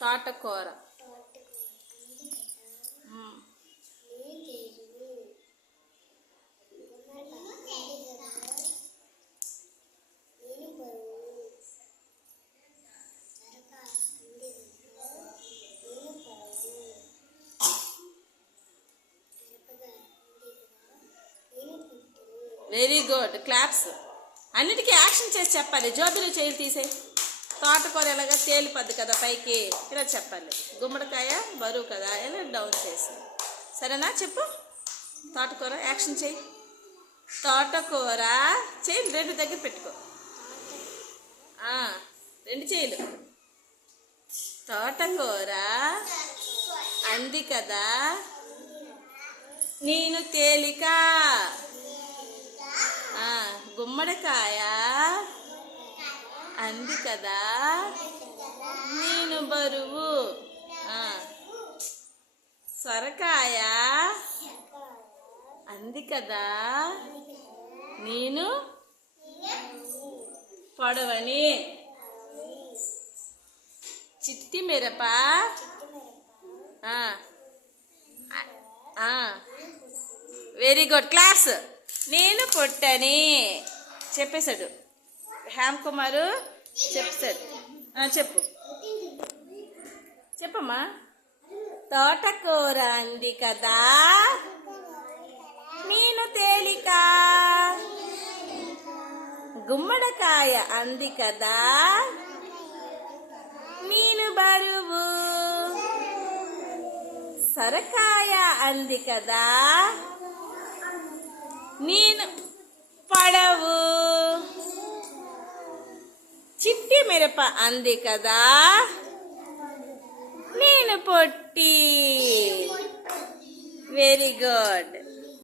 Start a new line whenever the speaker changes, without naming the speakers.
తోటకూర. Very good claps అన్నిటికీ action చేసి చెప్పాలి. జోబిలు చేయి తీసేయి. తోటకూర ఎలాగా తేలిపోద్ది కదా పైకి? ఇలా చెప్పాలి. గుమ్మడికాయ బరువు కదా ఇలా డౌన్ చేసి. సరేనా చెప్పు? తోటకూర యాక్షన్ చేయి తోటకూర చేయి రెండు దగ్గర పెట్టుకో. రెండు చేయలు తోటకూర అంది కదా నేను తేలిక. గుమ్మడికాయ అంది కదా నేను బరువు. సొరకాయ? అంది కదా నేను పొడవని. చిట్టి మిరప? వెరీ గుడ్ క్లాస్ నేను పొట్టని. చెప్పేశాడు. హ్యామ్ కుమారు చెప్పు సార్. చెప్పు. చెప్పమ్మా. తోటకూర అంది కదా. నేను తేలిక. గుమ్మడికాయ అంది కదా. నేను బరువు. సరకాయ అంది కదా. నేను పడవు. మిరప అంది కదా. నేను పొట్టి. Very good